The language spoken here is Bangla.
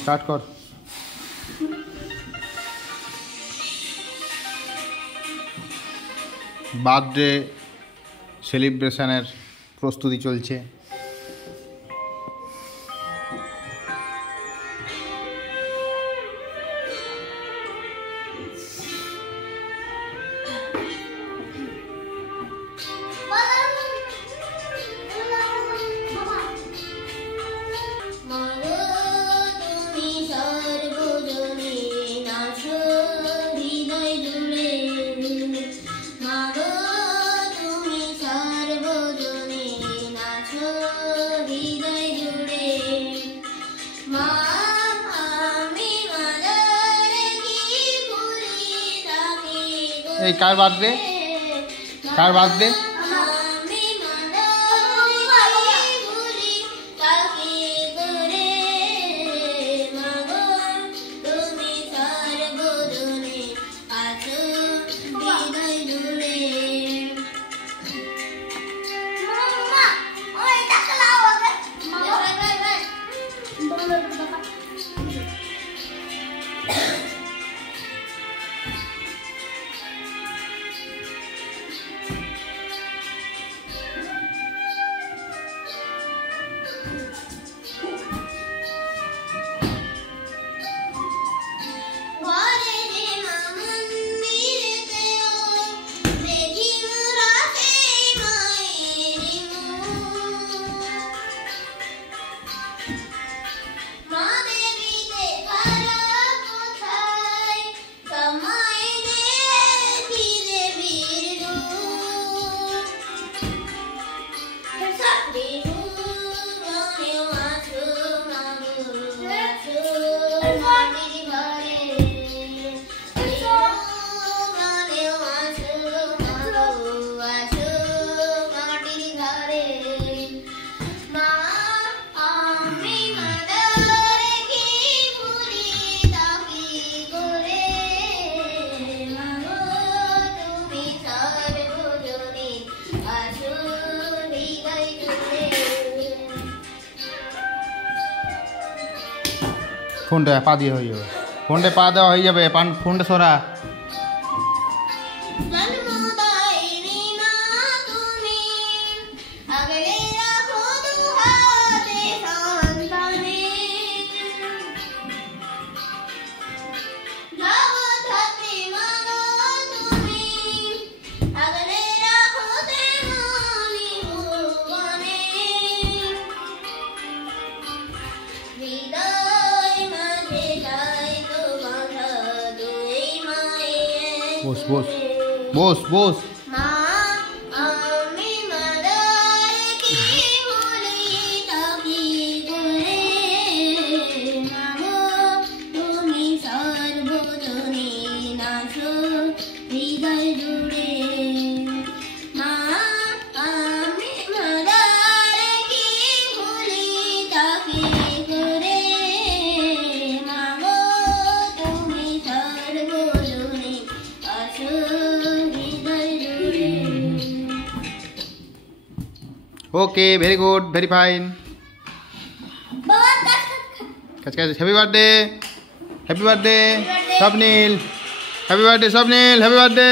স্টার্ট কর। বার্থডে সেলিব্রেশনের প্রস্তুতি চলছে। এই কার বার্থডে? কার বার্থডে? ফোনটা পা দিয়ে হয়ে যাবে, ফোনটা পা দেওয়া হয়ে যাবে, ফোনটা সরা। Boss boss boss boss. Okay, very good, very fine. Happy birthday, happy birthday Swapnil, happy birthday Swapnil, happy birthday.